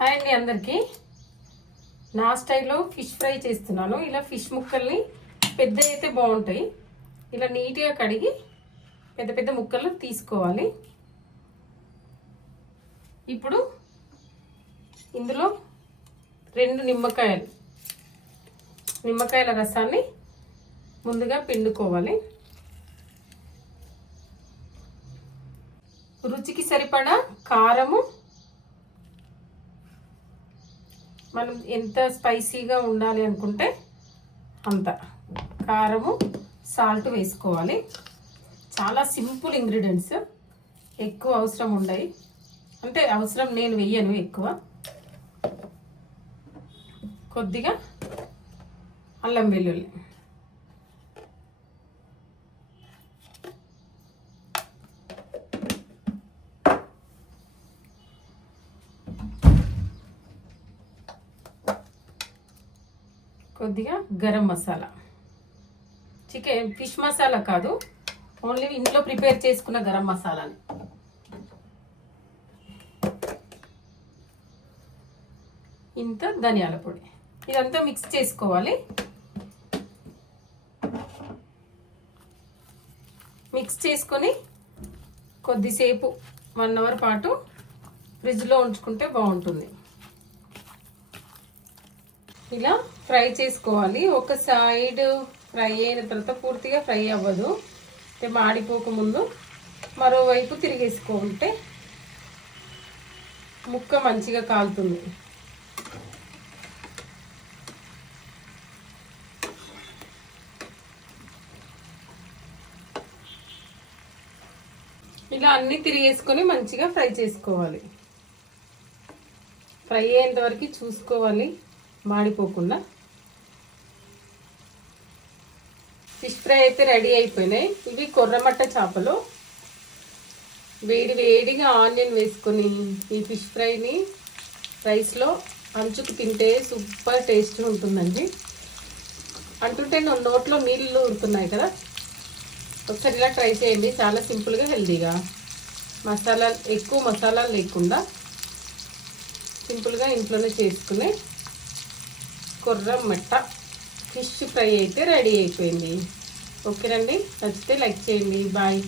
Hi అండి అందరికీ. నా స్టైల్లో ఫిష్ ఫ్రై చేస్తున్నాను. ఇలా ఫిష్ ముక్కల్ని పెద్ద అయితే బాగుంటాయి. ఇలా నీట్గా కడిగి పెద్ద పెద్ద ముక్కలు తీసుకోవాలి. ఇప్పుడు ఇందులో 2 నిమ్మకాయల రసాన్ని ముందుగా పిండుకోవాలి. రుచికి సరిపడా కారము, మనం ఎంత స్పైసీగా ఉండాలి అనుకుంటే అంత కారము, సాల్ట్ వేసుకోవాలి. చాలా సింపుల్ ఇంగ్రీడియంట్స్, ఎక్కువ అవసరం ఉండవు. అంటే అవసరం నేను వెయ్యను ఎక్కువ. కొద్దిగా అల్లం వెల్లుల్లి, కొద్దిగా గరం మసాలా, ఫిష్ మసాలా కాదు, ఓన్లీ ఇంట్లో ప్రిపేర్ చేసుకున్న గరం మసాలాని. ఇంత ధనియాల పొడి. ఇదంతా మిక్స్ చేసుకోవాలి. మిక్స్ చేసుకొని కొద్దిసేపు 1 అవర్ పాటు ఫ్రిడ్జ్లో ఉంచుకుంటే బాగుంటుంది. ఇలా ఫ్రై చేసుకోవాలి. ఒక సైడ్ ఫ్రై అయిన తర్వాత పూర్తిగా ఫ్రై అవ్వదు, మాడిపోకముందు మరోవైపు తిరిగేసుకుంటే ముక్క మంచిగా కాలుతుంది. ఇలా అన్నీ తిరిగేసుకొని మంచిగా ఫ్రై చేసుకోవాలి. ఫ్రై అయ్యేంత వరకు చూసుకోవాలి, మాడిపోకుండా. ఫిష్ ఫ్రై అయితే రెడీ అయిపోయినాయి. ఇవి కొర్రమట్ట చేపలు. వేడిగా ఆనియన్ వేసుకొని ఈ ఫిష్ ఫ్రైని రైస్లో అంచుకు తింటే సూపర్ టేస్ట్ ఉంటుందండి. అంటుంటే నోట్లో నీళ్ళు ఊరుతున్నాయి కదా. ఒకసారి ఇలా ట్రై చేయండి. చాలా సింపుల్గా, హెల్తీగా, ఎక్కువ మసాలాలు లేకుండా సింపుల్గా ఇంట్లోనే చేసుకునే కొర్రమట్ట ఫిష్ ఫ్రై అయితే రెడీ అయిపోయింది. ఓకేనండి, నచ్చితే లైక్ చేయండి. బాయ్.